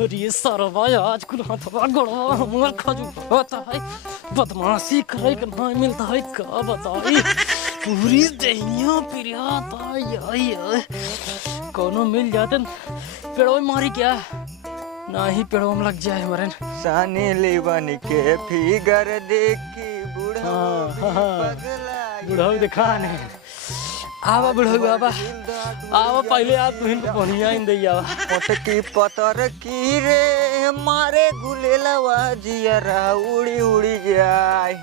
अरे सरवा आज कुल हथवा गड़वा हमर खजू होता है बदमाशी करे के ना मिलता है का बताई पूरी दहिया पिरियाता यार कोनो मिल जाते पेड़ों में मारी क्या ना ही पेड़ों में लग जाए हमारे सानी लेवन के फिगर देखी बूढ़ा बुढ़ाऊ दिखा ने आवा बुढ़ाऊ आवा पहले आप तुहिन को बढ़िया इन दैया पटकी पतर की रे मारे गुलेलवा जियरा उड़ी उड़ी जाए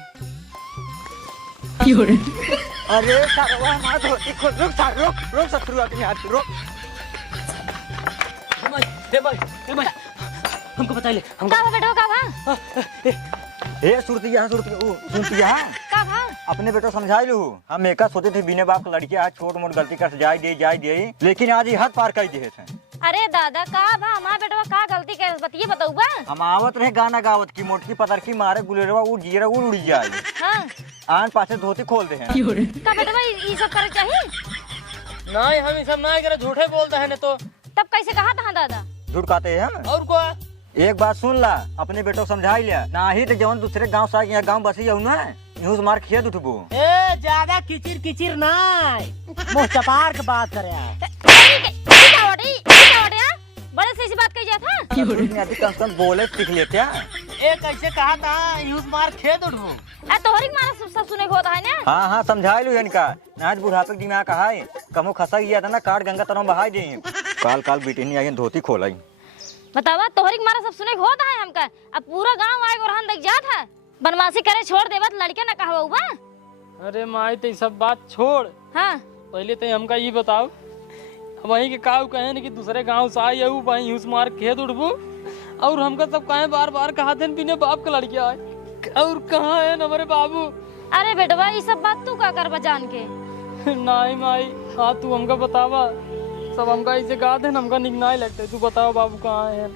अरे सरवा हमारा धोती खोल रोक शत्रु आके हाथ रोक हे भाई हमको बता ले हम का बेटो का भां ए सुरतिया का भां अपने बेटो समझा लू हम एका सोचे थे बिना बाप लड़की आज छोट मोट गलती कर जाए दे लेकिन आज हद पार कर दिए थे अरे दादा का भां हमारा बेटवा का गलती कर बतिए बताऊ बा हम आवत रहे गाना गावत की मोटकी पतर की मारे गुलेरवा उड़ जीरा उड़ जाए हां आन पासे धोती खोल दे हैं का बेटवा ई सब करे चाहिए नहीं हम ये सब नहीं करे झूठे बोलते हैं ने तो तब कैसे कहा था दादा झूठ कहते हैं और को एक बात सुन ला अपने बेटो समझा लिया ना ही तो जवन दूसरे गांव से यहाँ गांव बसी जाऊ ना न्यूज मार खेत उठबो ए ज्यादा किचिर नहीं मुंह चपार के बात करे बड़े से बात कही जाता कम से कम बोले सीख लेते ए कैसे कहा था न्यूज मार खेत उठबो आ तोहरी मारा सब सुने को होता है ना हाँ समझा लू इनका आज बुढ़ापे के दिमाग कहा है कमो खसा गया था ना काट गंगा तरह बहा दे काल बेटी आई धोती खोलाई बतावा तोहरी मारा सब सुने को होता है हमका अब पूरा गांव आए और हम देख जात है बनवासी करे छोड़ देबत लड़के ना कहवा बा अरे माई ते सब बात छोड़ हां पहले ते हमका ये बताओ वहीं के काऊ कहे न कि दूसरे गांव से आई हूँ वहीं यूज मार खेत उठबू और हमका सब कहे बार कहा थे बिना बाप का लड़की आए और कहाँ है हमारे बाबू अरे बेटवा ये सब बात तू का कर जान के नहीं माई हाँ तू हमका बतावा सब हमका ऐसे गा दे हमका निक नहीं लगते तू बताओ बाबू कहाँ है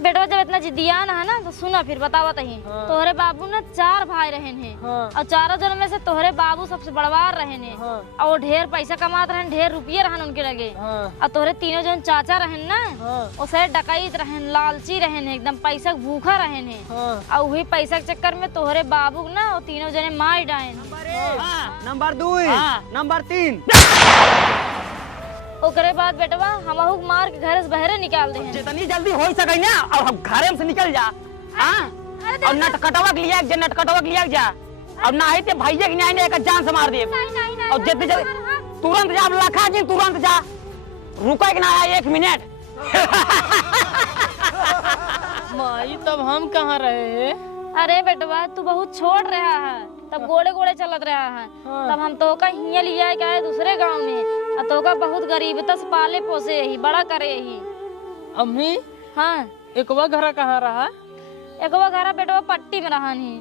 बेटवा जब इतना जिद्दियान है ना तो सुना फिर बतावा तही हाँ। तोहरे बाबू ना 4 भाई रहन है हाँ। और चारों जन में से तोहरे बाबू सबसे बड़वार रहन है हाँ। और वो ढेर पैसा कमात रहन ढेर रुपये रहन उनके लगे हाँ। और तोहरे तीनों जन चाचा रहन ना हाँ। वो सारे डकैत रहन लालची रहन है एकदम पैसा भूखा रहन है हाँ। और वही पैसा के चक्कर में तोहरे बाबू ना वो तीनों जने मार डायन नंबर 2 नंबर 3 ओकरे बाद बेटवा हमहू मार के घर से बहरे निकाल दे हैं जितनी जल्दी हो सके ना और हम घर से निकल जा हां और नटकटवा के लिया जा और ना ही ते भैया के न्याय ने एक जान से मार दे और जितनी जल्दी तुरंत जा लखा जी तुरंत जा रुको कि ना 1 मिनट माई तब हम कहाँ रहे हैं अरे बेटवा तू बहुत छोड़ रहा है तब गोड़े चलत रहा है हाँ। तब हम तो का हिया लिया गए दूसरे गांव में और तो का बहुत गरीबता से पाले पोसे यही बड़ा करे यही अम्मी हाँ एकवा घर कहाँ रहा एक घर बेटवा पट्टी में रहा नहीं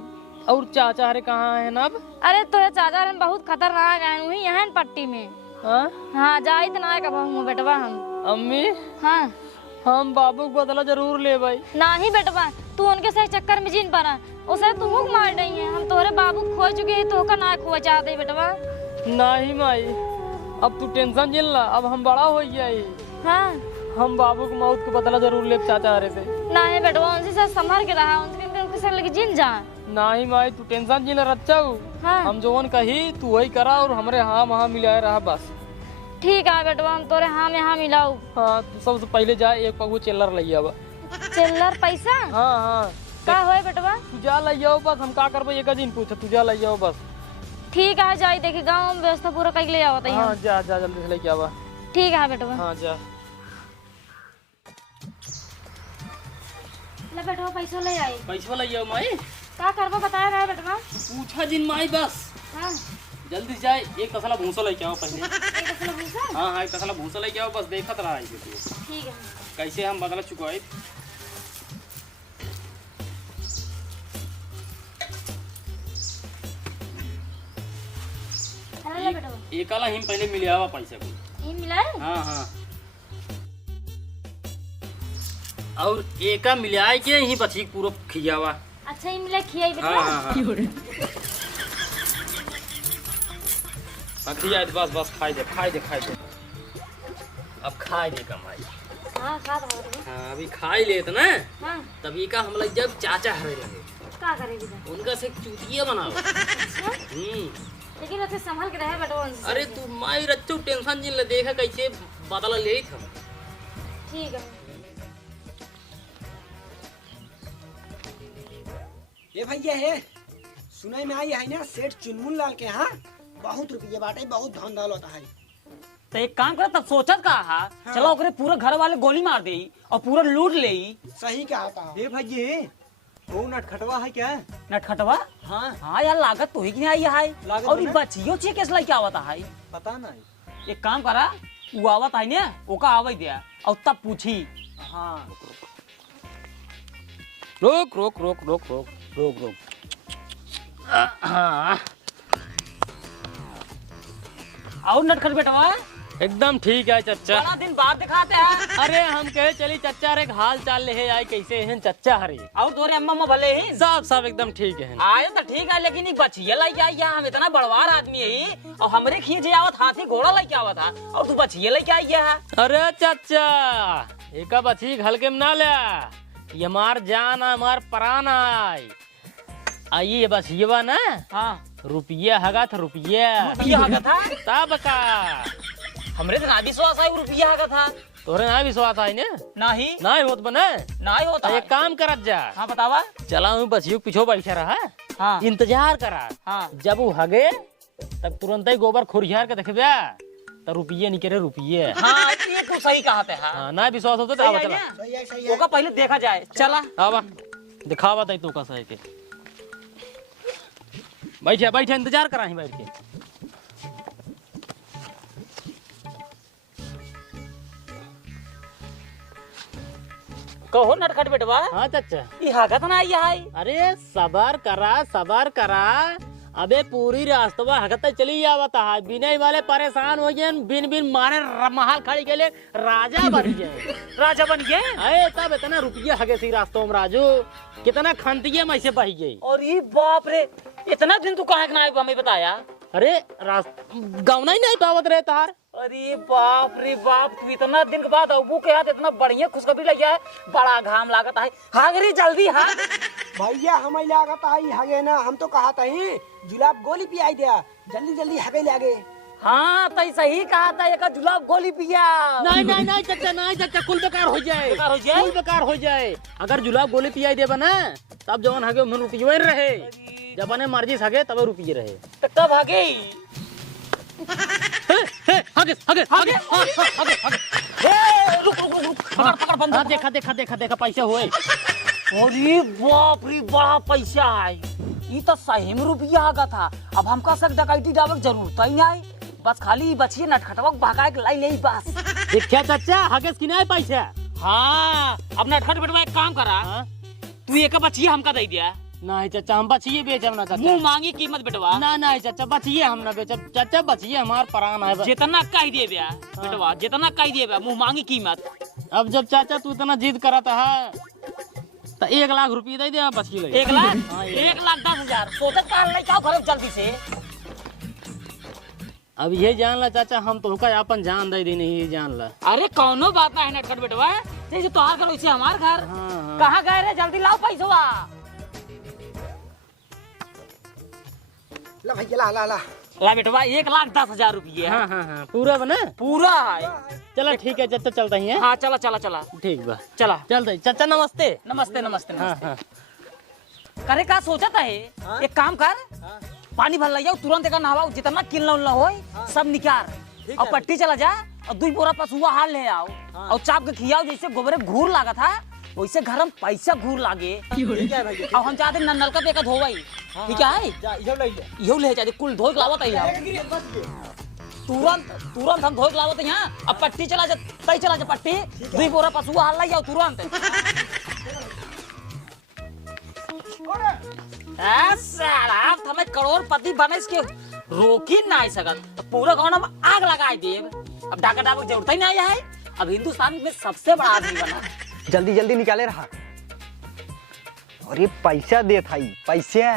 और चाचा हरे कहाँ है अब अरे तो चाचा रन बहुत खतरनाक है वही यहाँ पट्टी में हाँ हाँ जाई इतना कहूँ बेटवा हम अम्मी हाँ हम बाबू को बदला जरूर ले भाई ना ही बेटवा तू उनके सही चक्कर में जीन पड़ा उसे तू मुख मार रही है हम तोहरे बाबू खो चुके हैं तो का ना खो चाहते बेटवा नहीं माई अब तू टेंशन झेल ला अब हम बड़ा हो गया ही हाँ हम बाबू को मौत को बदला जरूर ले चाचा हरे से ना ही बेटवा उनसे साथ संभाल के रहा उनके साथ लेके जिन जा नहीं माई तू टेंशन झेल रच्चा हाँ। हम जोन कही तू वही करा और हमरे हाँ वहाँ मिलाए रहा बस ठीक है बेटवा हम तोरे हाँ में हाँ मिलाऊ हाँ तू सबसे पहले जा एक पगू चिल्लर ले आवा चिल्लर पैसा हाँ हाँ का होए बेटवा तू जा ले आओ बस हम का करबे एक दिन पूछ तू जा ले आओ बस ठीक है जाई देखी गांव में व्यवस्था पूरा कर ले आवत हाँ जा जल्दी से लेके आवा ठीक है बेटवा हाँ जा ले बेटवा पैसा ले आई पैसा ले आओ माई का करबा बताया रहा बेटवा पूछा जिन माई बस हाँ जल्दी से जाए एक तसला भूसा लेके आओ पहले एक तसला भूसा हाँ एक तसला भूसा लेके आओ बस देखत रहा है ठीक है कैसे हम बदला चुकाए अरे ले बेटवा एक आला हिम पहले मिले आवा पैसा को ये मिला है हाँ हाँ और एका मिलाए के ही बची पूरा खियावा अच्छा ये मिला खियाई बेटवा हाँ हाँ हाँ खिया बस बस खाई दे अब खाई दे कमाई हाँ खा रहा हाँ अभी खा ही लेते ना हाँ तभी का हम लोग जब चाचा हरे लगे का करेगी जा उनका से चूतिया बनाओ। लेकिन अच्छे संभल के रहे बेटा अरे तू माई रच्चू टेंशन जिन ले देखा कैसे बदला ले था। ठीक है ये भैया है सुनाई में आई है ना सेठ चुनमुन लाल के यहाँ बहुत रुपये बाटे बहुत धन दौलत है। तो एक काम कर तब सोचत का हा चलो ओकरे पूरा घर वाले गोली मार दे और पूरा लूट ले। सही कहा था। ए भैया वो नटखटवा है क्या? नटखटवा हाँ हाँ यार लागत तो ही नहीं आई है लागत और तो ये बच्चियों चे कैसे लाइक आवत है। पता नहीं। एक काम करा वो आवत है ने ओका आवे दिया और तब पूछी। हाँ रोक रोक रोक रोक रोक रोक रोक हाँ और नटखट बेटवा एकदम ठीक है चच्चा। बड़ा दिन बाद दिखाते हैं। अरे हम कहे चली चच्चा रे हाल चाल ले आए कैसे हैं चच्चा हरे और तोरे अम्मा अम्मा भले ही सब सब एकदम ठीक है। आए तो ठीक है लेकिन एक बचिया लेके आई है। हम इतना बड़वार आदमी है और हमरे खींचे आवत हाथी घोड़ा लेके आवत है और तू बचिया लेके आई है। अरे चच्चा एक बची हल्के में ना ले ये हमार जान हमार प्राण आई आइए बस ये बा ना हाँ रुपया हगा था रुपया रुपया हगा था तब का हमरे तो ना विश्वास है रुपया हगा था। तोरे ना विश्वास आई ने नहीं नहीं होत बने नहीं होता एक काम करत जा हाँ बतावा चला हूँ बस यू पीछे बैठा रहा हाँ इंतजार करा हाँ जब वो हगे तब तुरंत ही गोबर खोरियार के देखबे तो रुपये निकले रुपये। हाँ ये तू सही कहा पे हाँ हाँ ना विश्वास होता तो आवा चला सही है सही है। ओका पहले देखा जाए चला आवा दिखावा तई तो का सही के बैठे बैठे इंतजार करा ही बैठ के। कहो नटखट बेटवा हाँ चाचा ये हगा तो ना आई है। अरे सबर करा अबे पूरी रास्तवा हगत चली आवत है बिना वाले परेशान हो गए बिन बिन मारे महल खड़ी के लिए राजा बन गए राजा बन गए अरे तब इतना रुपया हगे सी रास्तों में राजू कितना खंतिये में से बही गई। और ये बाप रे इतना दिन तू कहाँ ना हमें बताया। अरे गौना ही नहीं पावत रहे तार। अरे बाप रे बाप तू इतना दिन के बाद अबू के हाथ इतना बढ़िया खुशखबरी लग है बड़ा घाम लागत है हागरी जल्दी हाँ भैया हमें लागत आई हगे ना हम तो कहा था ही जुलाब गोली पियाई दिया जल्दी जल्दी हगे लागे। हाँ तो सही कहा था एक जुलाब गोली पिया। नहीं नहीं नहीं चाचा कुल बेकार हो जाए कुल बेकार हो जाए अगर जुलाब गोली पियाई देबा ना तब जवन हगे मन रुपये रहे जब ने मर्जी हगे तब रुपये रहे तो कब हगे देखा पैसा हुए। अरे बाप रे बड़ा पैसा है ये तो सही में रुपया आगा था। अब हमका सक डकैती डालक जरूरत ही नहीं बस खाली बचिए नटखटवा भगा के लाई ले बस। देखा चाचा हगे कि नहीं पैसा। हाँ अब नटखट बेटवा एक काम करा तू एक बचिए हमका दे दिया। नहीं चाचा हम बचिए बेचब ना चाचा मुंह मांगी कीमत बेटवा ना नहीं चाचा बचिए हम ना बेचब चाचा बचिए हमार प्राण है। जितना कह दे बेटवा जितना कह दे मुंह मांगी कीमत। अब जब चाचा तू इतना जिद करता है तो 1 लाख रुपये दे दे बचिए लगे। 1 लाख 1,10,000 सोचत का लेके आओ घर जल्दी से। अब ये जान ला चाचा हम तुमका अपन जान दे दी नहीं जान ला। अरे कौनो बात ना है नटखट बेटवा जैसे तोहार घर वैसे हमार घर। हाँ। कहाँ गए रे जल्दी लाओ पैसा ला भैया ला ला ला ला बेटवा 1,10,000 रुपये। हाँ हाँ हाँ पूरा बना पूरा है। चलो ठीक है चाचा चलता ही है। हाँ चला चला चला ठीक बा चला चलते चाचा नमस्ते। नमस्ते नमस्ते हाँ नमस्ते। हाँ करे का सोचता है एक काम कर पानी भर ले जाओ तुरंत एक नहाओ जितना किलना उलना हो सब निकाल और पट्टी चला जा और 2 बोरा पसुआ हाल ले आओ और चाप के खियाओ जैसे गोबरे घूर लागा था वैसे घर में पैसा घूर लागे। और हम चाहते नलका पे का धोवाई ठीक है इहो ले जाते कुल धोई लावत है तुरंत हम धोई लावत यहाँ। अब पट्टी चला जा तई चला जा पट्टी 2 बोरा पसुआ हाल ले जाओ तुरंत। साला हमें करोड़पति बने इसके रोकी नहीं सकत तो पूरा गाँव में आग लगाए देव। अब डाका डाका जरूरत ही नहीं है। अब हिंदुस्तान में सबसे बड़ा आदमी बना। जल्दी जल्दी निकाले रहा और ये पैसा दे था पैसा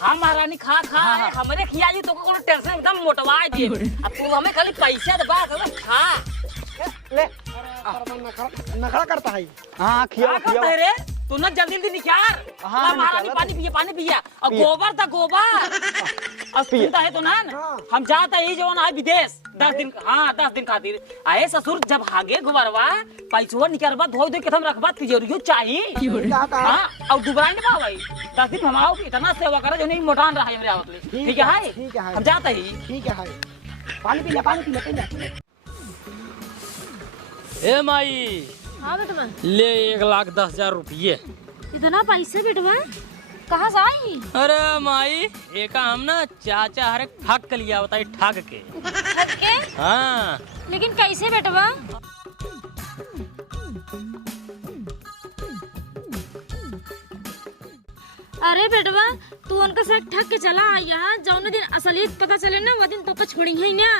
खा महारानी खा खा हमरे खियाई तो कोनो टेंशन एकदम मोटवा दे। अब तू हमें खाली पैसा दे बस खा। ले नखरा करता है। हाँ क्या करता है रे तू ना जल्दी जल्दी निकाल। हाँ, महारानी निकाला पानी पिया और गोबर था गोबर अब सुनता है तो ना हम जाता है जो ना विदेश 10 दिन। हाँ 10 दिन खातिर आए ससुर जब हागे गोबरवा पैसवा निकालबा धो दे के हम रखबा तिजोरियो चाहिए। हाँ और दुबराई नहीं भाई 10 दिन हमारा इतना सेवा करे जो नहीं मोटान रहा है मेरे आवत। ठीक है ठीक है हम जाता ही। ठीक है पानी पी ले पानी पी ले। ए माई हाँ बेटवा ले 1,10,000 रुपये। इतना पैसे बेटवा कहाँ से आई? अरे माई एक हम ना चाचा हरे ठग के लिया बताई ठग के। ठग के? हाँ लेकिन कैसे बेटवा? अरे बेटवा तू उनका साथ ठग के चला आया जौन दिन असलियत पता चले ना वो दिन तो छोड़ेंगे ही ना।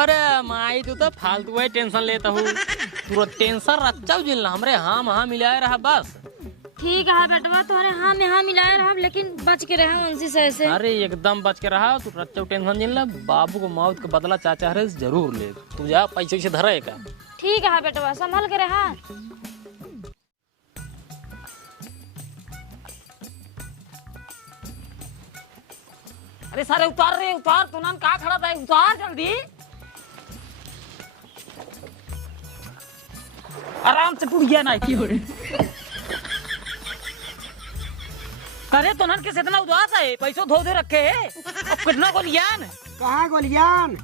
अरे माई तू तो फालतू है टेंशन लेता हूँ तू टेंशन रच्चा जिल हमरे हाँ मिलाए रहा बस। ठीक है बेटवा तुम्हारे हाँ में हाँ मिलाए रहा लेकिन बच के रहा उनसे से। अरे एकदम बच के रहा तू रच्चा टेंशन जिल ना बाबू को मौत का बदला चाचा हरे जरूर ले तू जा पैसे से धरे का। ठीक है बेटवा संभाल के रहा। अरे सारे उतार रे उतार तू ना कहाँ खड़ा था उतार जल्दी। आराम से टूट गया ना अरे तो नन किस इतना उदास है पैसों धो दे रखे है अब कितना गोलियान कहाँ गोलियान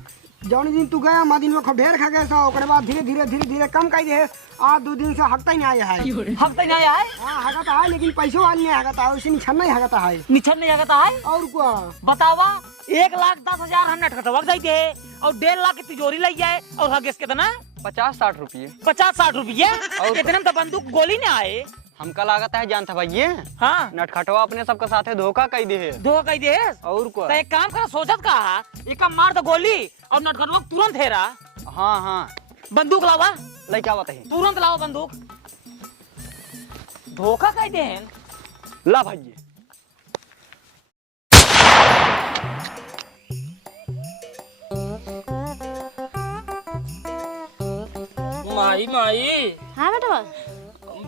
जौन दिन तू गया दिन में खूब ढेर खा गया था ओकरे बाद धीरे धीरे कम कर दे। आज 2 दिन से हकता ही नहीं आया है। हफ्ते नहीं आया है। हाँ हकता है लेकिन पैसों वाली नहीं हकता है उसे निछन नहीं हकता है। निछन नहीं आगता है और क्या बतावा 1,10,000 हम नटखटवक दई थे और 1.5 लाख की तिजोरी लग जाए और हगेस कितना 50-60 रुपये। 50-60 रुपये इतने में तो बंदूक गोली ना आए। हमका लागत है जानता भैया हाँ नटखटवा अपने सबके साथे धोखा कई दे है। धोखा कई दे और तो क्या एक काम कर सोचत का एक मार दो गोली और नटखटवा तुरंत हेरा हाँ बंदूक लावा लड़का बताइए तुरंत लाओ बंदूक धोखा कई दे ला भैया। माई हाँ बेटवा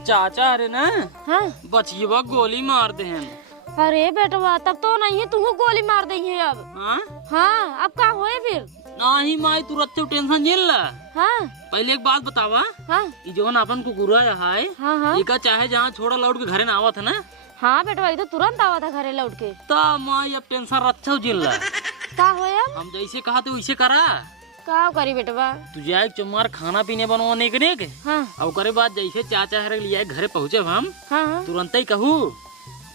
चाचा अरे ना हाँ बचिए गोली मार दे हैं। अरे बेटवा तब तो नहीं है तू गोली मार दी है अब। हाँ हाँ अब क्या होए फिर? नहीं माई तू रच्चे टेंशन झेल ला। हाँ पहले एक बात बतावा हाँ ई जोन अपन को गुरुआ रहा है हाँ हाँ इका चाहे जहाँ छोड़ा लौट के घरे ना आवत है ना हाँ बेटवा ये तो तुरंत आवा था घरे लौट के। ता माई अब टेंशन रच्चा झेल ला। क्या होया? हम जैसे कहा थे वैसे करा क्या करी बेटवा? तू जाए चुमार खाना पीने बनवाने के ने के हाँ और करे बाद जैसे चाचा हरे लिया घरे पहुँचे हम हाँ हाँ तुरंत ही कहूँ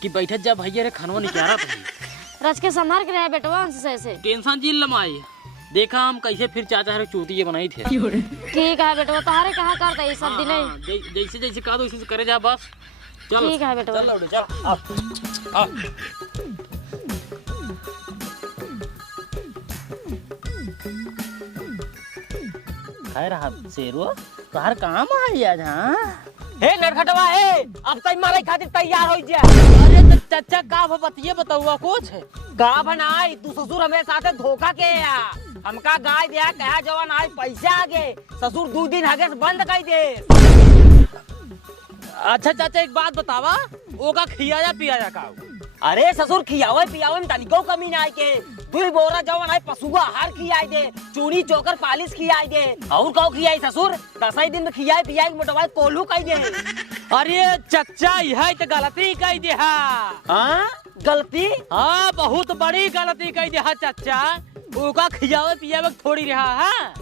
कि बैठत जा भैया रे खानवा निकारा था रच के संभाल के रहे बेटवा हमसे से। टेंशन झेल लमाई देखा हम कैसे फिर चाचा हरे चूती बनाई थे। ठीक है बेटवा तुम्हारे कहाँ करता ये सब दिन हाँ, जैसे जैसे कहा वैसे करे जा बस। चल ठीक है बेटवा। चल लौटे चल आ खैर हाथ शेरो तोहर काम आई आज। हाँ हे नटखटवा हे अब तई मारे खातिर तैयार हो जा। अरे तो चाचा का बतिए बताऊआ कुछ का बनाई तू ससुर हमें साथे धोखा के या हमका गाय दिया कहा जवान आई पैसे आगे ससुर 2 दिन आगे से बंद कर दे। अच्छा चाचा एक बात बतावा ओका खियाया पियाया का अरे ससुर खियावे पियावे में तनिको कमी ना आई के 2 बोरा जवान आई पशुआ हार खियाई दे चूड़ी चोकर पालिश खियाई दे और कहो खियाई ससुर 10 दिन में खियाई पियाई मोटवाई कोल्हू कह दे। अरे चाचा यह तो गलती कह दे। हाँ गलती हाँ बहुत बड़ी गलती कह दे चाचा ओका खियावे पियावे थोड़ी रहा है।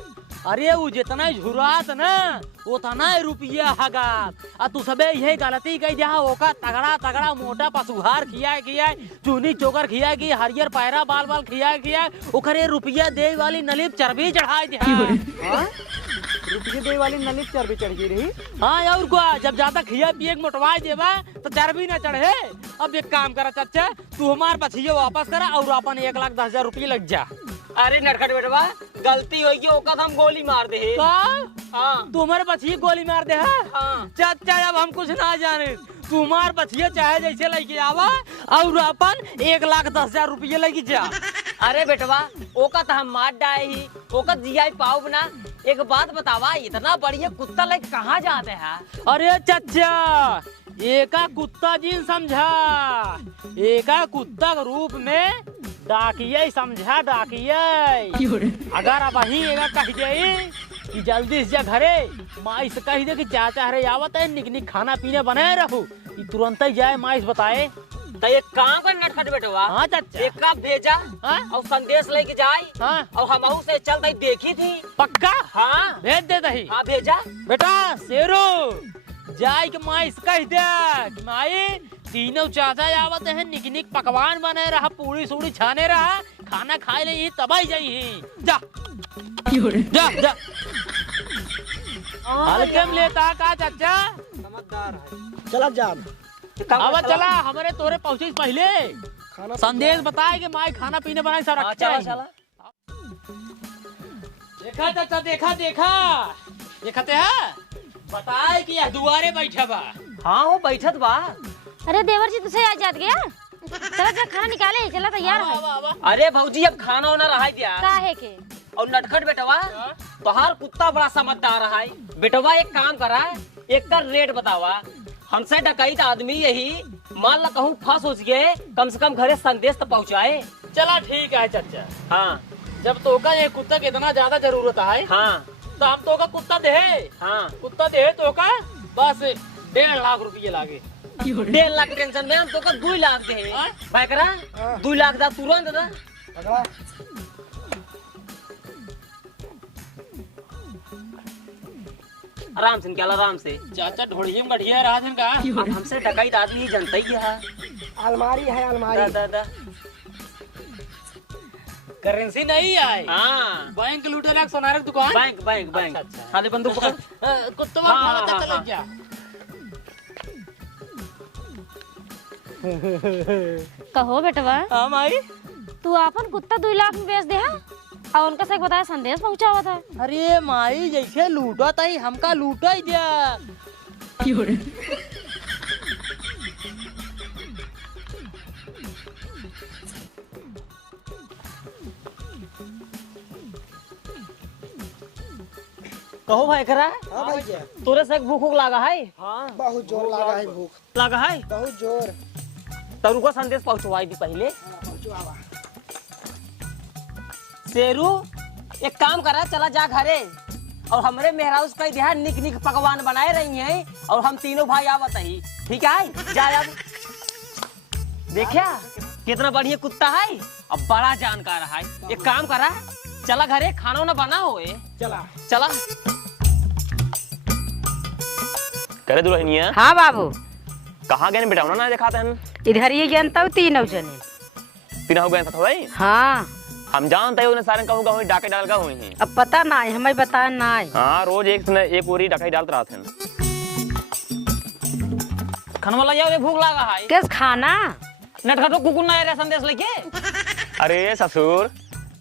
अरे वो जितना झुरात ना उतना रुपया हगात आ तू सबे यही गलती कही जा ओका तगड़ा तगड़ा मोटा पशुहार खिया चूनी चोकर खिया हरियर पैरा बाल बाल खिया ओकरे रुपया दे वाली नलीब चर्बी चढ़ाई दे। रुपये दे वाली नली चर्बी चढ़ गई रही। हाँ और क्या जब ज्यादा खिया पिए मोटवा देवा तो चर्बी ना चढ़े। अब एक काम करा चाचा तू हमारे पछिए वापस करा और अपन 1,10,000 रुपये लग जा। अरे नटखट बेटवा गलती होगी ओका हम गोली मार दे। हाँ तुम्हारे पछिए गोली मार दे। हाँ चाचा अब हम कुछ ना जाने तुम्हार बचिया चाहे जैसे लेके आवा और अपन 1,10,000 रुपये लेके जा। अरे बेटवा ओका तो हम मार डाए ही ओका जिया पाओ बना। एक बात बतावा इतना बढ़िया कुत्ता लेके कहाँ जाते हैं? अरे चाचा एका कुत्ता जी समझा, एका कुत्ता के रूप में डाकिये समझा, डाकिये। अगर अब वही एका कह जाई कि जल्दी से घरे माई से कह दे कि चाचा हरे आवत है, निक निक खाना पीने बनाए रखो, कि तुरंत ही जाए माई से बताए। तो एक काम कर नटखट बेटवा। हाँ चाचा। एक का भेजा हाँ? और संदेश लेके जाए। हाँ? और हम से चलते देखी थी। पक्का? हाँ भेज दे दही। हाँ भेजा। बेटा शेरू जाए के माई से कह दे कि माई तीनों चाचा आवत है, निक निक पकवान बने रहा, पूरी सूड़ी छाने रहा, खाना खाए नहीं तब ही जाई। जा जा जा। हल्के में लेता का चाचा? समझदार है। चला जा अब चला हमारे तोरे पहुंचे पहले खाना संदेश बताए कि माई खाना पीने बनाए सारा। हाँ, चला चला। देखा चाचा देखा देखा देखते है बताए कि यह दुआरे बैठा बा। हाँ वो बैठत बा। अरे देवर जी तुझे आज याद गया? चला चला खाना निकाले, चला तैयार है। अरे भौजी अब खाना वाना रहा दिया। काहे के? और नटखट बेटवा तोहार कुत्ता बड़ा समझदार रहा है। बेटवा एक काम करा, एक का रेट बतावा। हमसे डकैत आदमी यही मान ला कहूँ फंस उस गए, कम से कम घरे संदेश तो पहुँचाए। चला ठीक है चाचा, हाँ जब तो का ये कुत्ता की इतना ज्यादा जरूरत है हाँ तो हम तो का कुत्ता दे, हाँ कुत्ता दे तो का बस 1.5 लाख रुपये लागे। 1.5 लाख टेंशन में हम तो का 2 लाख दे भाई करा। 2 लाख दा तुरंत दा। पकड़ा। आराम से निकाल आराम से। चाचा ढोड़िए में बढ़िया राजन का। अब हमसे डकैत आदमी जनता ही है। अलमारी है अलमारी। दा दा करेंसी नहीं आए। हाँ बैंक लूटे लाख सोनार की दुकान। Bank bank bank. अच्छा, अच्छा। हाले बंदूक पकड़। कुत्ता हाँ, खाना हाँ, चला जा। कहो बेटवा हाँ माई। तू अपन कुत्ता 2 लाख में बेच दे हा? और उनका से बताया संदेश पहुंचावा था। अरे माई जैसे लूटा था हमका लूटा ही दिया। कहो भाई करा हाँ भाई जी। तोरे से भूख भूख लागा है। बहुत जोर लगा है भूख। लागा है बहुत जोर। तो रुको संदेश पहुंचवाई दी पहले। शेरू एक काम करा, चला जा घरे और हमरे मेहराउस का ध्यान निक निक पकवान बनाए रही हैं और हम तीनों भाई आवत ही। ठीक है जा अब। देखा कितना बढ़िया कुत्ता है, अब बड़ा जानकार है। एक काम करा, चला घरे खाना वाना बना होए। चला चला करे दुल्हनिया हाँ बाबू कहाँ गए बेटा ना दिखाते हैं। इधर ही जानता तीनों जने। तीन हो गए भाई। हाँ हम जानते हैं उन्हें सारे कहूँगा हुई डाके डाल का हुई हैं। अब पता ना है हमें बताया ना है। हाँ रोज एक ओरी डाके डालते रहते हैं। खाना वाला जाओ, भूख लगा है। किस खाना? नटखटो कुकुर ना रहे संदेश लेके। अरे ससुर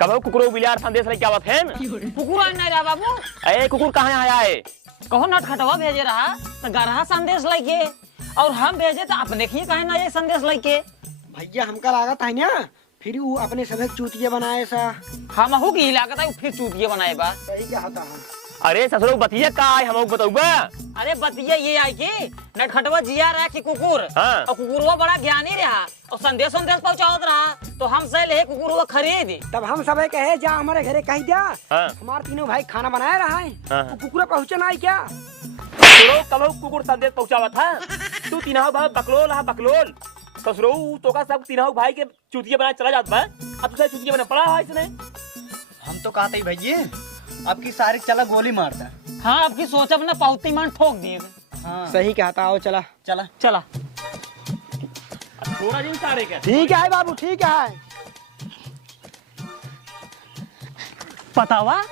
कब कुकुरो बिलार संदेश लेके आवत है। कुकुर आ नहीं रहा बाबू। अरे कुकुर कहाँ आया है? कहो नटखटवा भेजे रहा तो गरहा संदेश लेके, और हम भेजे तो अपने ही कहे ना ये संदेश लेके। भैया हमका लागत है ना फिर वो अपने सभी चूतिया बनाए सा। हम हूँ की लागत है फिर चूतिए बनाए बा। सही क्या होता है। अरे ससुर बतिया का है हम बताऊंगा। अरे बतिया ये आई कि नटखटवा जिया रहा कि कुकुर। हाँ। और कुकुरवा बड़ा ज्ञानी रहा और संदेश पहुंचावत रहा, तो हम से ले कुकुरवा खरीद। तब हम सब कहे जा हमारे घरे कह दिया। हाँ। हमारे तीनों भाई खाना बनाए रहा है। हाँ। तो कुकुर पहुँचे ना क्या? कब कुकुर संदेश पहुंचावा था। तू तीनों भाई बकलोल है बकलोल। ससुरो तो का सब तीनों भाई के चूतिया बना चला जाता है। अब तुझे चूतिया बना पड़ा है इसने। हम तो कहते ही भैया आपकी सारी चला गोली मारता। हाँ आपकी सोच अपने पाउती मान ठोक दिए। हाँ सही कहता हो। चला चला चला थोड़ा दिन सारे का ठीक है बाबू ठीक है। पतावा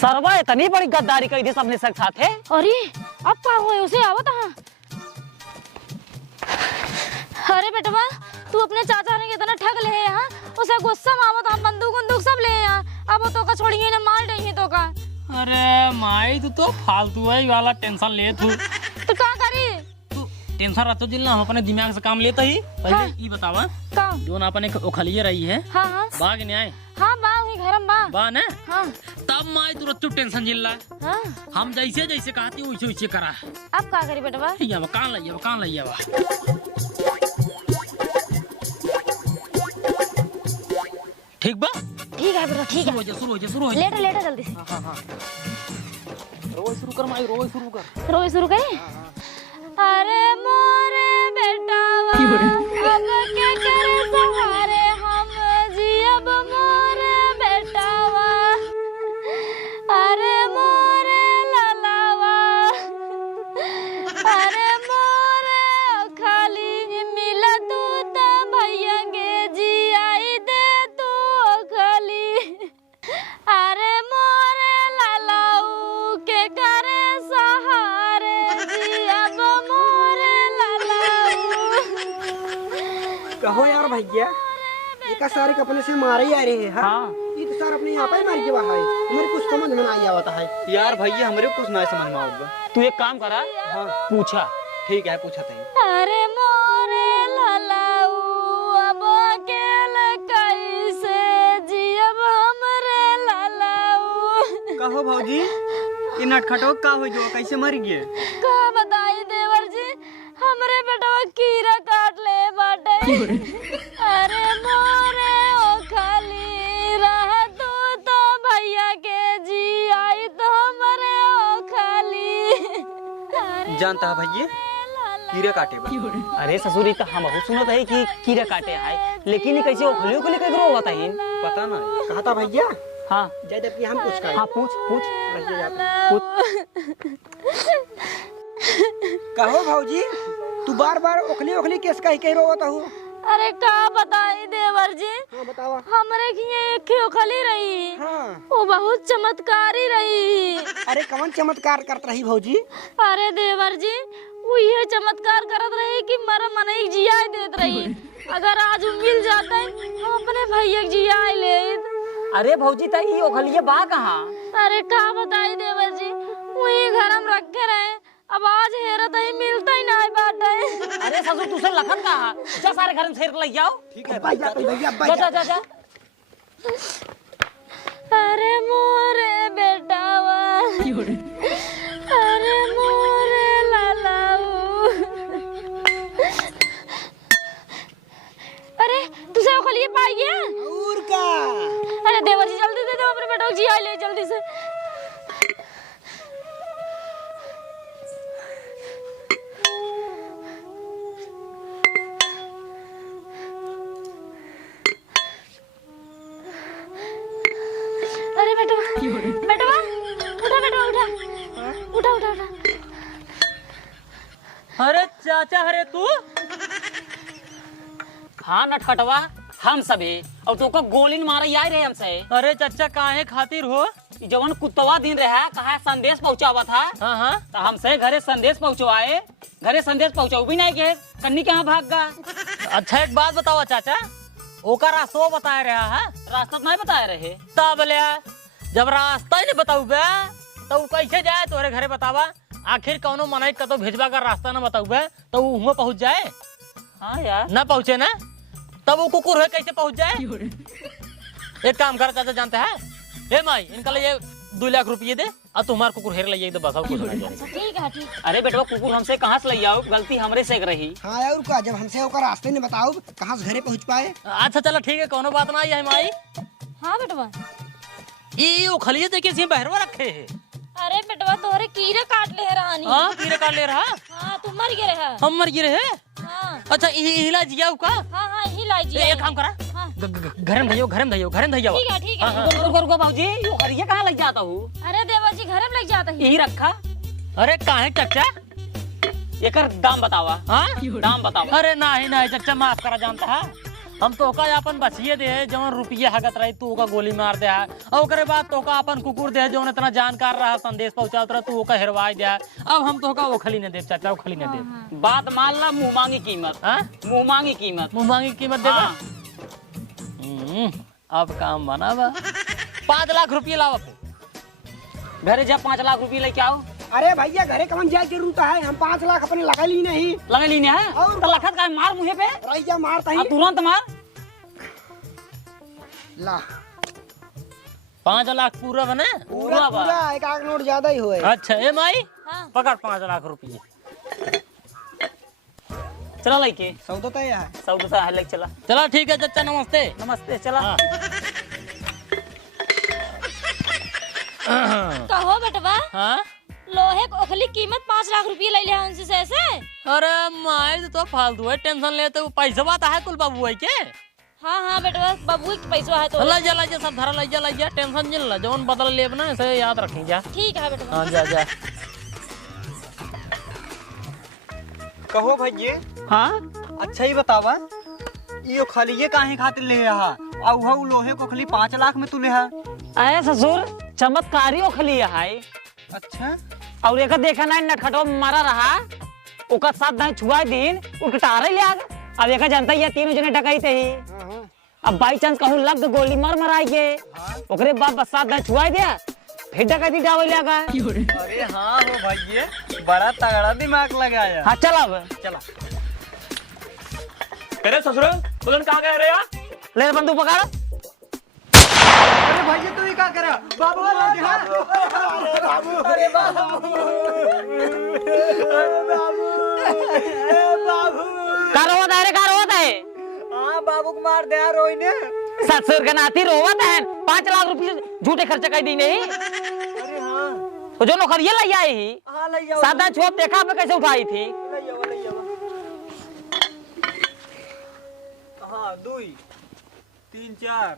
सरवा इतनी बड़ी गद्दारी करी थी सबने सक साथ है। अरे अब का हुए उसे आवत हाँ। अरे बेटवा तू अपने चाचा ने कितना ठग ले है यहाँ, उसे गुस्सा में आवत हम बंदूक बंदूक सब ले यहाँ। अब वो तो का छोड़िए ना मार रही है तो का। अरे माई तू तो फालतू है वाला टेंशन ले तू। तो क्या करी? टेंशन रहतो दिल ना हम अपने दिमाग से काम लेते ही पहले ई बतावा का जोन अपन एक ओखलिए रही है हाँ हाँ बाग न्याय हाँ बा वही घरम बा बा ना हाँ तब माई तू रच्चू टेंशन जिल्ला हाँ हम जैसे जैसे कहती वैसे वैसे करा अब का करी बेटवा ये अब कान लइया बा ठीक बा ठीक है बेटा ठीक है शुरू हो जा लेटा लेटा जल्दी से रोज शुरू कर माई रोज शुरू कर रोज शुरू करें अरे मोरे बेटावा अब क्या करे सहारे हम जियब मोरे बेटावा अरे मोरे ललावा अरे मोरे खाली मिला तू तो भैया गे जी आई दे तू खाली अरे मोरे ललाऊ के करे सहारे जी अब मोरे ललाऊ कहो यार भैया एक सारे अपने से मारे ही आ रहे हैं हाँ ये तो सर अपने यहाँ पे मार के बाहर हमारे कुछ समझ में नहीं आता है यार भैया हमरे कुछ नहीं समझ में आवत। तू एक काम करा हाँ पूछा ठीक है पूछा तई। अरे मोरे ललाऊ अब अकेले कैसे जियब हमरे ललाऊ कहो भौजी ये नटखटो का हो जो कैसे मर गए? का बताई देवर जी हमरे बेटवा कीड़ा काट ले बाटे अरे मोरे ओ खाली रह तू तो भैया के जी आई तो हमरे ओ खाली अरे जानता है भैया कीड़े काटे बा। अरे ससुरी का हम बहुत सुनत है कि कीड़ा काटे आए लेकिन ये कैसे ओखलियों को लेकर ग्रो होता है पता नहीं कहा था भैया हाँ जय अपनी हम कुछ हाँ पूछ कहो भौजी तू बार बार ओखली ओखली केस कह रोता हूँ अरे का बताई देवर जी हाँ बतावा हमरे की एक खियोखली रही हाँ वो बहुत चमत्कारी रही अरे कौन चमत्कार करत रही भौजी अरे देवर जी वो ये चमत्कार करत रही कि मर मनई जिया देत रही अगर आज वो मिल जाता हम अपने भैया के जिया ले अरे भौजी ताई ये ओखलिए बा कहाँ अरे का बताई देवर जी वही घर हम रखे रहे अब आज हेरत ही मिलता ही नहीं बाटे अरे ससुर तुझसे लखन कहाँ जा सारे घर में शेर ले जाओ ठीक है भैया भैया जा जा जा अरे मोरे बेटावा अरे मोरे लालाऊ अरे तुझे वो खलिए पाई गया और का अरे देवर जी जल्दी दे दो अपने बेटा को जी आई ले जल्दी से अरे बेटवा बेटवा उठा बेटवा उठा उठा उठा उठा अरे चाचा अरे तू हाँ नटखटवा हम सभी और तो को गोली मारे आए रहे हमसे अरे चाचा काहे खातिर हो जवन कुत्तवा दिन रहा कहा संदेश पहुंचावा था हाँ हाँ तो हमसे घरे संदेश पहुंचवाए घरे संदेश पहुंचाऊ भी नहीं के कन्नी कहाँ भाग गा अच्छा एक बात बताओ चाचा ओका रास्ता बताए रहा है रास्ता नहीं बताए रहे तब ले जब रास्ता ही नहीं बताऊ बे तो उ कैसे जाए तोरे घरे बतावा आखिर कौनो मनाई कतो भेजवा कर रास्ता ना बताऊ बे तो उ हुआ पहुंच जाए हाँ यार ना पहुंचे ना तब वो कुकुर है कैसे पहुंच जाए एक काम कर चाचा जानते हैं ए माई इनका लिए 2 लाख रुपये दे और तुम्हारा कुकुर हेर लाइए तो बसाओ कुछ ना जाए ठीक है ठीक अरे बेटवा कुकुर हमसे कहाँ से ले आओ गलती हमरे से रही हाँ और का जब हमसे होकर रास्ते ने बताओ कहाँ से घरे पहुँच पाए अच्छा चलो ठीक है कोनो बात ना है माई हाँ बेटवा ये वो खलिए देखिए सी बहरवा रखे है अरे बेटवा तोरे कीड़े काट ले रानी हाँ कीड़े काट ले रहा हाँ तुम मर गए रहा हम मर गिरे है हाँ अच्छा इला जिया का हाँ हाँ ही लाई जी एक काम करा हाँ घर में धइयो ठीक है ठीक है रुको भाजी यो हरिया कहाँ लग जाता हूँ अरे देवर जी घर में लग जाता है यही रखा अरे काहे चचा एकर दाम बतावा हाँ दाम बतावा अरे नहीं नहीं चचा माफ करा जानता है हम तो का अपन बचिए दे जवन रुपये हगत रही तू का गोली मार दे और ओकरे बाद तो का अपन कुकुर दे जो इतना जानकार रहा संदेश पहुंचात रहा तू का हेरवाई दे अब हम तो का ओखली ने दे चाचा ओखली ने दे बात मान ला मुँह मांगी कीमत हाँ मुँह मांगी कीमत मुँह मांगी कीमत देगा अब काम बना बा 5 लाख रुपये लावा पे घरे जब 5 लाख रुपये लेके आओ अरे भैया घरे कवन जाए जरूरत है, हम 5 लाख अपने लगा ली नहीं। लगे लीने है और? तो लखत का मार मुहे पे रैया मारता आ, ही तुरंत मार। ला 5 लाख पूरा बने? पूरा पूरा एक आग नोट ज्यादा ही हुए। अच्छा ए माई पकड़ 5 लाख रुपये। चला लइके सौदा तय है। सब दूसरा है, लेके चला। चला ठीक है चाचा, नमस्ते। नमस्ते, चला। हाँ। कहो बेटवा, हाँ लोहे को ओखली कीमत 5 लाख रुपये ले लिया उनसे से ऐसे। अरे माई तो फालतू है, टेंशन लेते पैसा बात है कुल बाबू है के। हाँ हाँ बेटवा, बाबू के पैसा है तो ला जा सब धरा ला जा, टेंशन जिन ला जौन बदल लेब ना से याद रखें जा। ठीक है बेटवा। हाँ जा जा। कहो भैये, हाँ अच्छा ही बतावा, यो खलिए काहे खातिर ले रहा और वह लोहे को खली 5 लाख में तू ले हा? अरे ससुर, चमत्कारी ओखली है। अच्छा और एक देखा ना नटखटो मारा रहा, ओकर साथ नहीं छुआ दिन उकटारे ले आग। अब एक जनता ये 3 जने डकैते ही। अब बाई चांस कहूं लग गोली मार मराई के, ओकरे बाद बस साथ नहीं छुआ दिया, फिर डकैती डावे ले आगा। अरे हाँ हो भैये, बड़ा तगड़ा दिमाग लगाया। हाँ चला अब चला। अरे ससुर तुम कहाँ गए रे यार? ले बंदूक पकड़। अरे भैया तू ही क्या करा? बाबू अरे बाबू, अरे बाबू, बाबू, का रोवत है रे, का रोवत है? हाँ बाबू को मार दिया रोई ने। ससुर का नाती रोवत है, 5 लाख रुपये झूठे खर्चे कर दी नहीं। अरे हाँ तो जो नौकर ये ले आई ही, हाँ ले जाओ, सादा छोप देखा पे कैसे उठाई थी। ले जाओ, ले जाओ। हाँ 2 3 4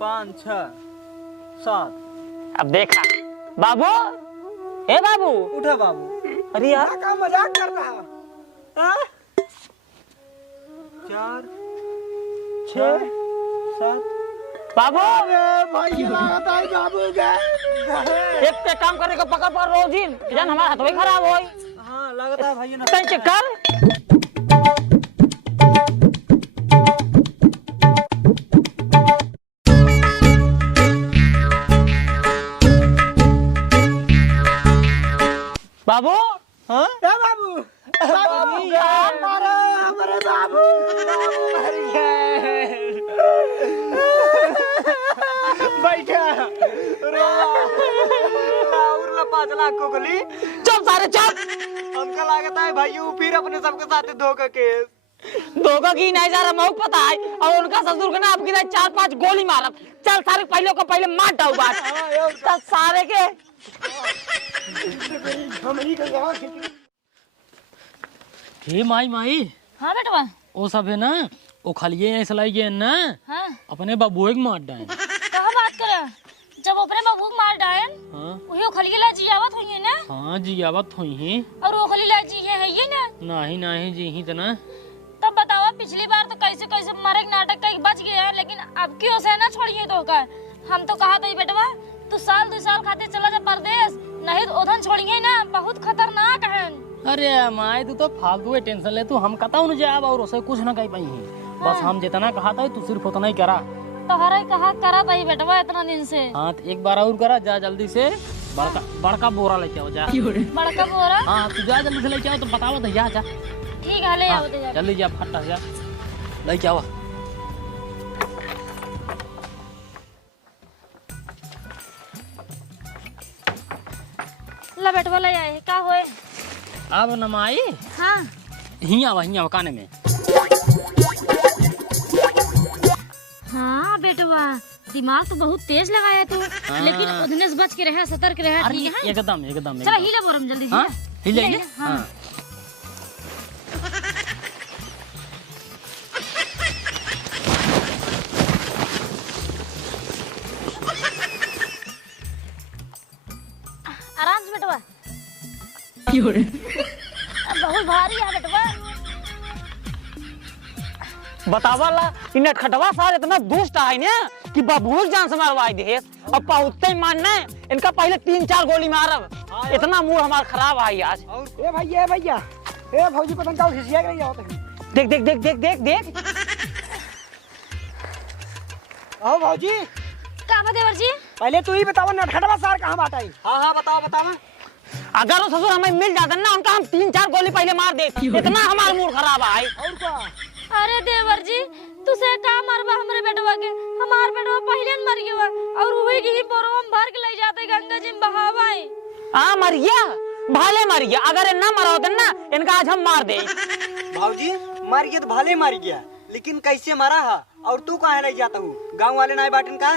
5 6 7। अब देखा बाबू, ए बाबू, उठा बाबू। अरे यार का मजाक कर रहा। 4 6 7। बाबू, भैया लगाता है बाबू के। एक पे काम करने को पकड़ पर रोजिन जन हमारा हाथ वही खराब होई। हाँ लगता है भैया ना। तै चक्कर बाबू। हाँ ए बाबू, बाबू यार मारो हमारे बाबू, बाबू मर गए। बैठा और 5 लाख को गली। चुप सारे चुप। हमका लागता है भाई फिर अपने सबके साथ धोखा केस। धोखा की नहीं जा रहा मऊ पता है, और उनका ससुर के ना आपकी 4-5 गोली मारब। चल सारे पहले को पहले मार डाउ बात। चल सारे के हमरी का गांव हे माई माई, हाँ बेटवा। वो सब है ना, वो खलिए ऐसा लाइए ना हाँ अपने बाबू के मार डाए। कहाँ बात करे, जब अपने बाबू को मार डायन हाँ वही ओखली ला जियावत हुई है ना। हाँ जी आवत हुई ही। और ओखली ला जी है ये ना। नहीं नहीं जी ही तो ना। तब बतावा पिछली बार तो कैसे कैसे मारे के नाटक कहीं बच गए हैं, लेकिन अब क्यों से ना छोड़िए तो का। हम तो कहा था बेटवा तू साल 2 साल खातिर चला जा परदेश, नहीं तो उधन छोड़िए ना, बहुत खतरनाक है। अरे माई तू तो फालतू है, टेंशन ले तू, हम कता न जाब और उसे कुछ ना कह पाई। बस हम जितना कहा था तू सिर्फ उतना ही करा। तोहरा कहा करा था बेटवा इतना दिन से। हाँ तो एक बार और करा, जा जल्दी से बड़का बड़का बोरा लेके आओ जा। बड़का बोरा। हाँ तू जा जल्दी से लेके आओ, तो बताओ तो जा जा। ठीक है ले हाँ, आओ जा। जल्दी जा फटा जा लेके आओ। ला बेटवा ले आए का होए। अब नमाई हाँ हिया काने में। हाँ बेटवा दिमाग तो बहुत तेज लगाया तू। हाँ। लेकिन उधने से बच के रहे, सतर्क रहे। अरे ठीक है एकदम एकदम चला हिले बोरम जल्दी। हाँ हिले हिले। हाँ। हाँ आराम से बेटवा। बहुत भारी है बेटवा। बतावा ला इ नटखटवा सार इतना दुष्ट है ना कि बाबू जान से मारवाई दे। अब पहुंचते ही मानना है इनका पहले 3-4 गोली मारब। इतना मूड हमारा खराब है आज। ए भैया, ए भैया, ए भौजी पतंग का खिसिया के नहीं आओ। देख देख देख देख देख देख। आओ भौजी, का देवर जी पहले तू ही बतावा नटखटवा सार कहाँ बाटा है। हाँ हाँ बताओ बताओ। अगर वो ससुर हमें मिल जाता ना उनका हम 3-4 गोली पहले मार देते। इतना हमारा मूड खराब है। और क्या अरे देवर जी तुसे का मरबा हमरे बेटवा के, हमार बेटवा पहले न मर गया और वही की बोरवा में भर के ले जाते गंगा जी में बहावाई। हाँ मर गया, भाले मर गया। अगर ना मरा होता ना इनका आज हम मार दे। भाऊजी मर गया तो भाले मर गया, लेकिन कैसे मरा है और तू कहाँ ले जाता हूँ? गाँव वाले नहीं बाटन का?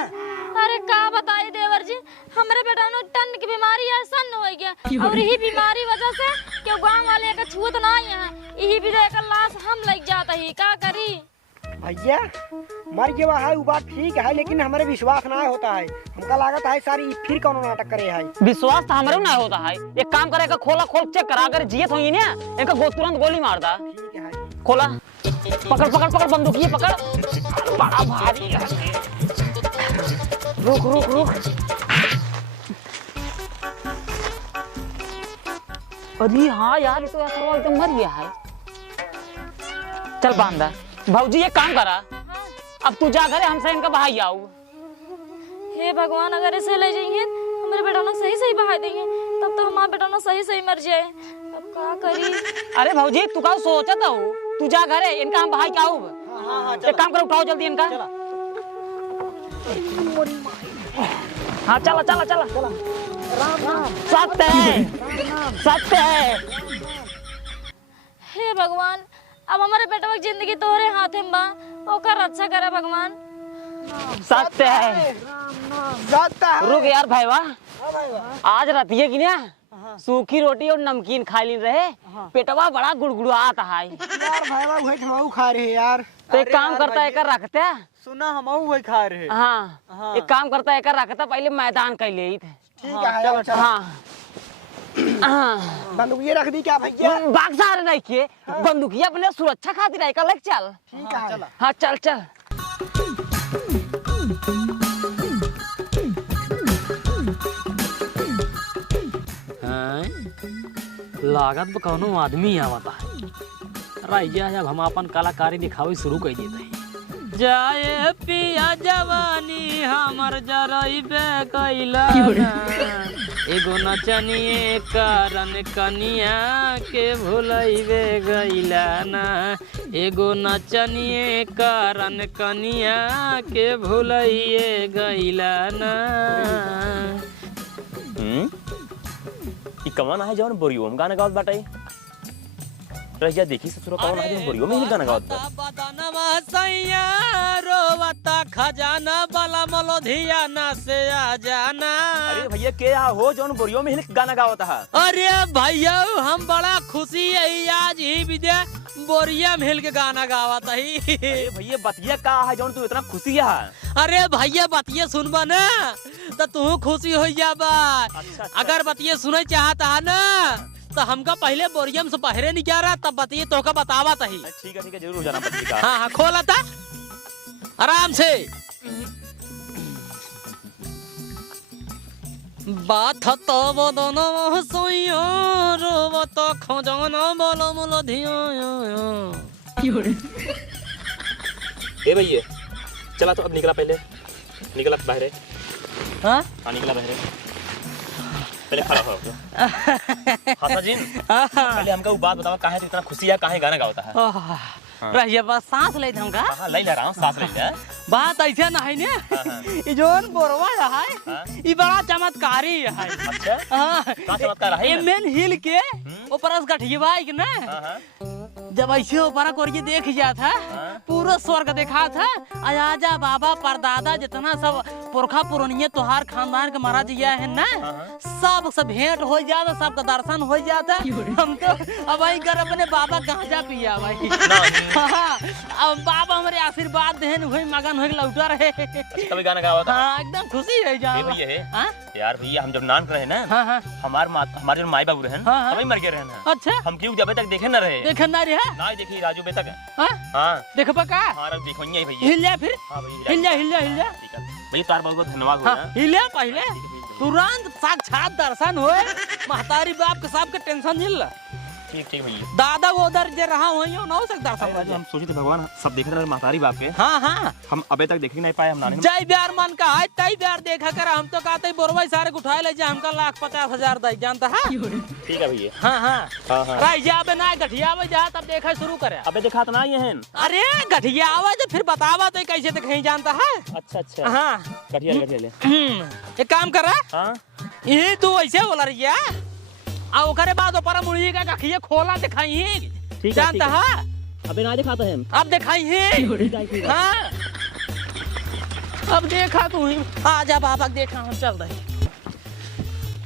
अरे का बताई देवर जी, हमरे बेटा ने टन की बीमारी ऐसा न हो गया और यही बीमारी वजह से क्यों गांव वाले का छूत ना है, यही विजय का लाश हम लग जाता ही का करी। भैया मर गया है वो बात ठीक है, लेकिन हमारे विश्वास ना होता है। हमका लागत है सारी फिर कौन नाटक करे है। विश्वास तो हमारे ना होता है। एक काम करेगा, खोला खोल चेक करा, अगर जियत होगी ना इनका तुरंत गोली मार दा। ठीक है खोला, पकड़ पकड़ पकड़ बंदूक ये पकड़, बड़ा भारी है। रुक रुक रुक, अरे हाँ यार ये तो यार एकदम मर गया है। चल बांधा भाऊजी एक काम करा, अब तू जा घरे हमसे इनका बहाई आओ। हे भगवान अगर ऐसे ले जाएंगे हमारे बेटा ना सही सही बहा देंगे तब तो हमारा बेटा ना सही सही मर जाए, अब क्या करी। अरे भाऊजी तू का सोचा था तू जा घरे इनका हम बहाई क्या हो। एक काम करो उठाओ जल्दी इनका। हाँ चला चला चला सत्य है सत्य है। हे भगवान अब हमारे बेटा की जिंदगी तोरे हाथ में बा, ओकर अच्छा करे भगवान। सत्य है। रुक यार भाईवा, आज रातिए की ना सूखी रोटी और नमकीन खा ली रहे, पेटवा बड़ा गुड़गुड़ाता है यार। भाईवा वही हम खा रहे हैं यार। तो एक काम करता है एक रखते हैं। सुना हम वही खा रहे हैं। हाँ एक काम करता है एक रखता पहले मैदान कर ले। ठीक है चलो चलो। हाँ बंदूक ये रख दी क्या भैया? बाक्सा नहीं किए, बंदूकिया अपने सुरक्षा खातिर है कल चल। ठीक है चल। हाँ चल चल। हाँ लागत कौनो आदमी आवता है, राइजा जब हम अपन कलाकारी दिखावे शुरू कर देते हैं। जाए पिया जवानी हमर जरइबे कैला, एगो नचनिए कारण कनिया के भुलइबे गइला ना, एगो नचनिए कारण कनिया के भुलइए गइला ना। ई कमान है जवन बोरियो हम गाना गावत बाटे। रहिया देखी ससुरो कौन है जवन बोरियो में ही गाना गावत बा। बदनवा सैया रोवता खजाना वाला मलोधियाना से आ जाना। अरे भैया के हो जवन बोरियो में ही गाना गावत है। अरे भैया हम बड़ा खुशी है आज ही विद्या बोरिया मिल के गाना गावत ही। अरे भैया बतिया का है जवन तू इतना खुशी है। अरे भैया बतिया सुनबा ना तो तू खुशी हो जाबा। अच्छा। अगर बतिया सुने चाहता है ना तो हमका पहले बोरियम से पहरे नहीं क्या रहा तब बतिया तो का बतावा तही। ठीक है जरूर जाना पत्रिका। हाँ हाँ खोला था आराम से। बात तो बदनवा सैया रोवता खजाना वाला मलोधिया। ए भैया चला तो अब निकला, पहले निकला बाहर। हाँ निकला बाहर, पहले खड़ा हो। हासा जी पहले हमका वो बात बताओ, काहे तो इतना खुशी है, काहे गाना गाता है? रहिए बस सांस ले हमका। हाँ ले रहा हूँ, सांस ले ले। बात ऐसा ना है ने, ई जोन बोरवा है ई बड़ा चमत्कारी है। अच्छा हाँ का चमत्कार है? ये मेन हिल के ऊपर से गठिया के ना जब ऐसे ऊपर करके देख जात है पूरा स्वर्ग देखा था। आजा बाबा परदादा जितना सब पुरखा पुरनिये तोहार खानदान के महाराज जिया है ना सब भेंट हो जाता, सबका दर्शन हो जाता। हम तो अब कर अपने बाबा गांजा पिया भाई। हाँ अब बाबा हमारे आशीर्वाद देन वही मगन हो लौटा रहे। कभी गाना गावा था? हाँ एकदम खुशी है जा भैया है यार। भैया हम जब नान करे ना हमारे जो माई बाबू रहे हाँ। हमें मर गए रहे। अच्छा हम क्यों जब तक देखे ना रहे? देखे ना रे ना देखी राजू बे तक। हाँ हाँ देख पका हाँ देखो भैया हिल जा फिर हाँ भैया हिल जा हिल जा हिल जा भैया तार बहुत बहुत धन्यवाद हो हाँ, हिले पहले तुरंत साक्षात दर्शन होए महतारी बाप के सबके टेंशन झिल ठीक ठीक भैया। दादा वो उधर जे रहा वही हो ना हो सकता समझ। हम सोचे थे भगवान सब देख रहे महतारी बाप के, हाँ हाँ हम अबे तक देख ही नहीं पाए। हम नानी जय ब्यार मन का है तई ब्यार देखा कर। हम तो कहते बोरवा सारे उठाए ले जा हमका 1,50,000 दई जानता है। ठीक है भैया। हाँ हाँ हाँ हाँ। रह जाबे ना गठियावे जा तब देखा शुरू करे। अबे देखा तो ना ये है। अरे गठिया आवे तो फिर बतावा तो कैसे तो कहीं जानता है। अच्छा अच्छा। हाँ कटिया कटिया ले। एक काम कर रहा हाँ ये तू ऐसे बोला रही है आ ओकरे बाद ऊपर मुड़ी का गठिया खोला दिखाई ठीक जानता है। अबे ना दिखाता है। अब दिखाई है। हाँ अब देखा तू ही आजा बाबा देखा हम चल रहे।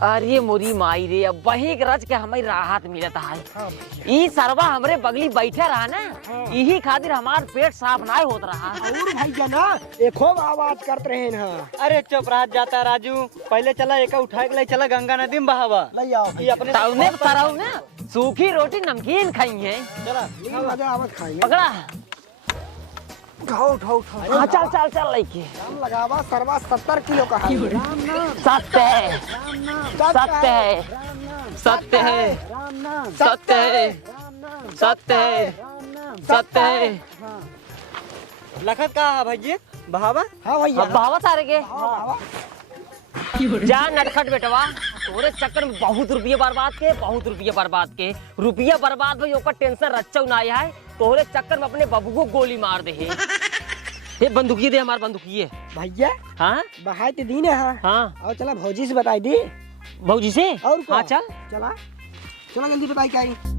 अरे मोरी माई रे, अब वही रच के हमें राहत मिलता है। ई सरवा हमरे बगली बैठे रहा ना, यही खातिर हमार पेट साफ ना होत रहा। और भैया ना एक खूब आवाज करते रहे ना। अरे चुप रह जाता राजू, पहले चला एक उठाए के ले चला गंगा नदी में बहावा। ले आओ ये अपने तौने तरह ना सूखी रोटी नमकीन खाई है। चला मजा आवत खाएंगे। पकड़ा उठाओ उठाओ उठाओ। हाँ चल चल चल लेके दाम लगावा सरवा 70 किलो का है। सत्य है, सत्य है, सत्य है, सत्य है, सत्य है, सत्य है। लखत का भैया बहावा। हाँ भैया अब बाबा सारे के बाबा। जा नटखट बेटवा, तोरे चक्कर में बहुत रुपये बर्बाद के, बहुत रुपये बर्बाद के। रुपया बर्बाद भाई ओकर टेंशन रच्चौ ना आया है। तोरे चक्कर में अपने बाबू को गोली मार दे। ये बंदूकिये दे, हमार बंदूकिये। भैया हाँ बहाई तो दी ना। हाँ और चला भौजी से बताई दी। भौजी से। और क्या? हाँ चल चला चला जल्दी बताई क्या है।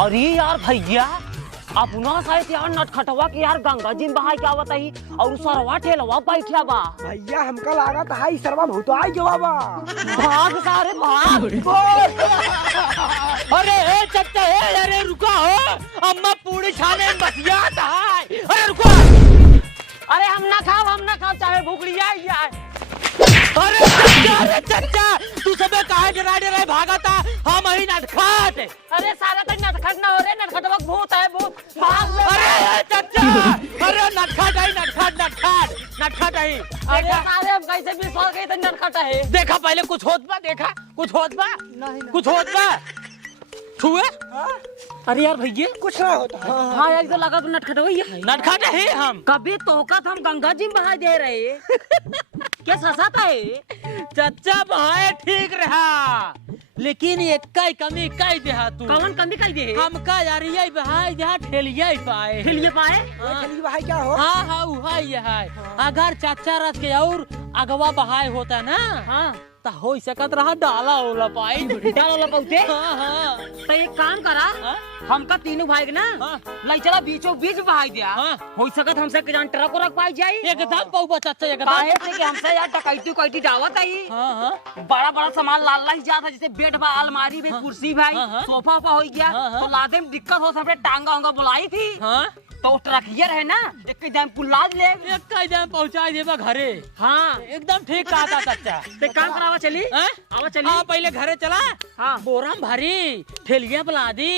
अरे यार भैया अपना शायद यार नटखटवा के यार गंगा जी में बहाई क्या बताई और सरवा ठेलवा बैठा बा। भैया हमका लागत है सरवा बहुत आई जवाबा। भाग सारे भाग। अरे ए चच्चा ए अरे रुको हो अम्मा पूरी छाने में बसिया है। अरे रुको अरे हम ना खाओ चाहे भूखड़ी आई। अरे चच्चा तू सबे काहे डरा भागता हम ही नटखट। अरे सारा तो नटखट ना हो रे, नटखटवा भूत है भूत। भाग ले। अरे चच्चा अरे नटखट है नटखट है। अरे सारे हम कैसे विश्वास गए तो नटखट है। देखा पहले कुछ होत बा, देखा कुछ होत बा, कुछ होत बा छुए। अरे यार भैया कुछ ना होता है। हाँ यार तो लगा तो नटखटवा ही है। नटखट है हम। कभी तोहकत हम गंगा जी में बहा दे रहे क्या ससाता है। चच्चा बहाए ठीक रहा लेकिन एक कमी कई देहा तू। कौन कमी कर दे। हमका यार ये बहाए जहाँ ठेलिया ही पाए। ठेलिए पाए। चली भाई क्या हो। हाँ हाँ वहा ये है। अगर चाचा रथ के और अगवा बहाए होता ना हाँ तो हो सकत रहा डाला ओला पाई। डालो लपौते। हाँ हाँ तो एक काम करा, हाँ? हमका तीनों भाई के ना हाँ। लाई चला बीचों बीच बहाई दिया। हाँ। हो सकत हमसे के जान ट्रक रख पाई जाई। एकदम पौवा चाचा एकदम। काहे से कि हमसे यार डकैती दावत आई। हाँ हाँ बड़ा बड़ा सामान लाल ही जाता, जैसे बेड बा, अलमारी में, कुर्सी भाई, हाँ, हाँ। सोफा हो गया। हाँ, हाँ। तो लादे में दिक्कत हो, सबने टांगा उंगा बुलाई थी। हाँ तो ट्रकियर है ना, एक दाम पुल्लाद ले। एक कई जन पहुंचा देबा घरे। हाँ एकदम ठीक कहा चाचा। ते काम करावा चली। हैं? आवा चली। हाँ पहले घरे चला। हाँ। बोरम भरी ठेलिया बुला दी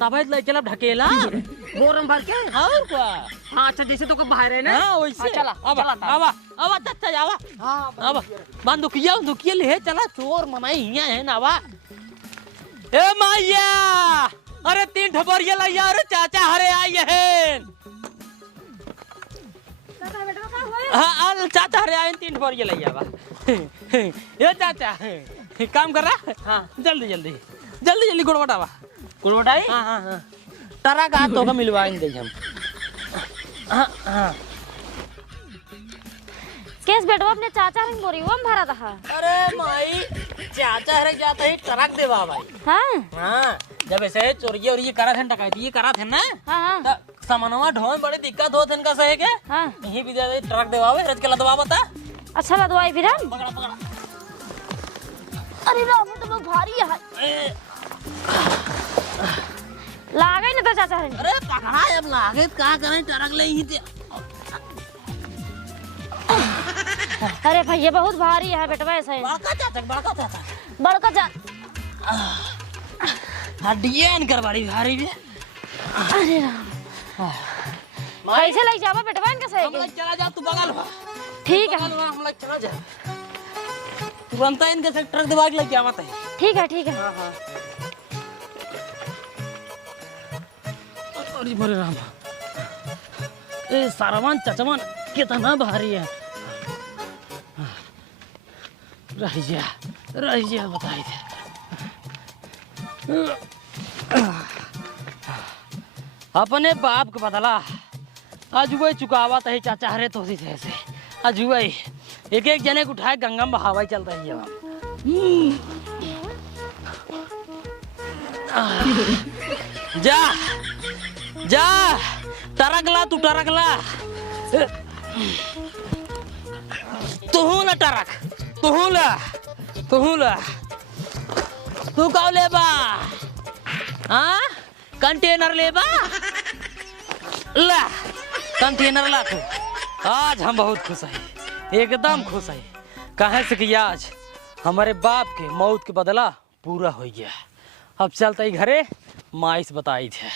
तब ले चला ढकेला। बोरम भर के। और क्या। हाँ अच्छा जैसे तो बाहर है ना। हाँ वैसे। चला आवा चला आवा आवा चाचा आवा। हाँ आवा बंदूकिया ले चला चोर मनाई हिया है ना आवा। ए माया अरे 3 ठबरिया लइया अरे चाचा हरे आई है। हाँ चाचा हरे आए 3 ठबरिया लइया बा। ये चाचा काम कर रहा। हाँ जल्दी गुड़वटावा कुलवटाई। हाँ हाँ हाँ तारा का तो का मिलवाएंगे हम। हाँ हाँ केस बेटवा अपने चाचा रंग बोरी वो भरा था। अरे माई चाचा हरे जाता ही ट्रक देवा भाई। हाँ हाँ जब ऐसे चोरी और ये करा थे डकैती ये करा थे ना हाँ तो सामानवा ढोन बड़ी दिक्कत होत इनका सहे के। हाँ यही भी दे ट्रक देवावे रज के लदवा बता। अच्छा लदवाई फिर हम। पकड़ा अरे राम तो बहुत भारी है। लागे ना तो चाचा रंग। अरे पकड़ा अब लागे का करें ट्रक ले ही थे। अरे भैया बहुत भारी है बेटवा ऐसा है। बड़का चा हड्डियां इनकर बड़ी भारी भी। अरे राम कैसे ले जावा बेटवा इनके सही हम लोग चला जा तू बगल में। ठीक है हम लोग चला जाए तुरंत इनके से ट्रक दबा के लेके आवत है। ठीक है ठीक है। अरे बड़े राम ए सारावान चचमान कितना भारी है। रह जा बताई थे। अपने बाप को बदला आज वही चुकावत है चाचा हरे तो थे से आज वही एक एक जने को उठाए गंगा में बहावा चल रही है। जा जा टरकला तू टरकला तू ना टरक तू ला तू कौ लेबा हाँ कंटेनर लेबा ला कंटेनर ला तू। आज हम बहुत खुश हैं एकदम खुश हैं कहे से कि आज हमारे बाप के मौत के बदला पूरा हो गया। अब चलते ही घरे माई से बताई थे।